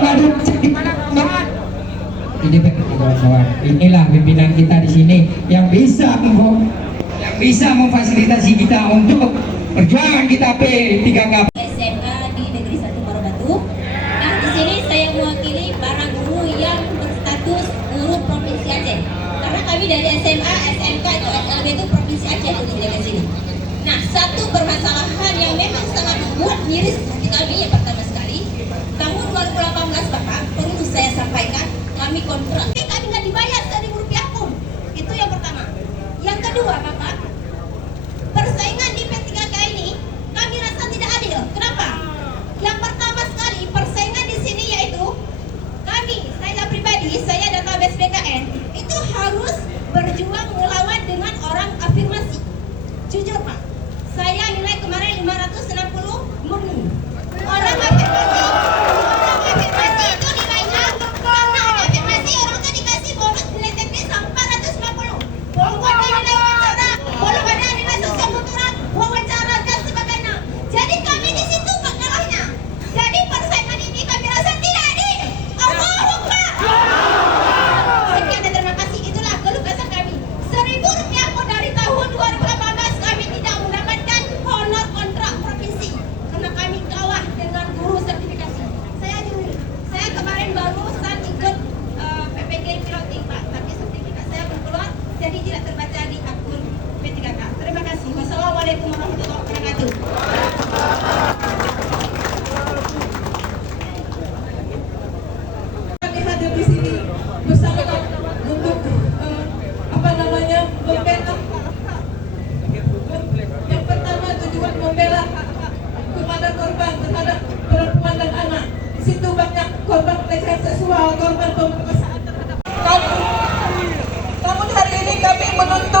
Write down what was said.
badut sakit. Ini kawan-kawan, inilah pimpinan kita di sini yang bisa memfasilitasi kita untuk perjuangan kita P3K. SMA di Negeri 1 Marabatu. Nah, di sini saya mewakili para guru yang berstatus guru Provinsi Aceh. Karena kami dari SMA, SMK itu SLB itu Provinsi Aceh khususnya di sini. Nah, satu permasalahan yang memang sangat membuat miris hati kami yang pertama sekali, tahun 2018 Bapak, perlu saya sampaikan, kami kontrak. Kami nggak dibayar Rp1.000 pun. Itu yang pertama. Yang kedua, Bapak, persaingan di P3K ini kami rasa tidak adil. Kenapa? Yang pertama sekali, persaingan di sini yaitu kami, saya pribadi, saya database BKN, itu harus berjuang melawan dengan orang afirmasi. Jujur Pak, saya nilai kemarin 560 murni. Orang afirmasi itu nilainya, karena afirmasi orang itu dikasih bonus nilai teknis 450. Belum ada nilai wawancara, belum ada nilai sosial kultural, wawancara dan sebagainya. Jadi kami di situ kalahnya. Jadi persaingan ini kami rasa tidak adil. Allahu Akbar. Sekian dan terima kasih. Itulah keluh kesah kami. Rp1.000 pun dari tahun 2018 kami tidak mendapatkan honor kontrak provinsi karena kami kalah dengan guru sertifikasi. Saya kemarin barusan ikut PPG piloting Pak, tapi sertifikat saya belum keluar, jadi tidak terbaca di akun P3K. Terima kasih. Wassalamualaikum warahmatullahi wabarakatuh. Kami hadir di sini bersama untuk membela. Yang pertama tujuan membela kepada korban terhadap perempuan dan anak. Di situ banyak korban pelecehan seksual, korban pemerkosaan terhadap. Namun hari ini kami menuntut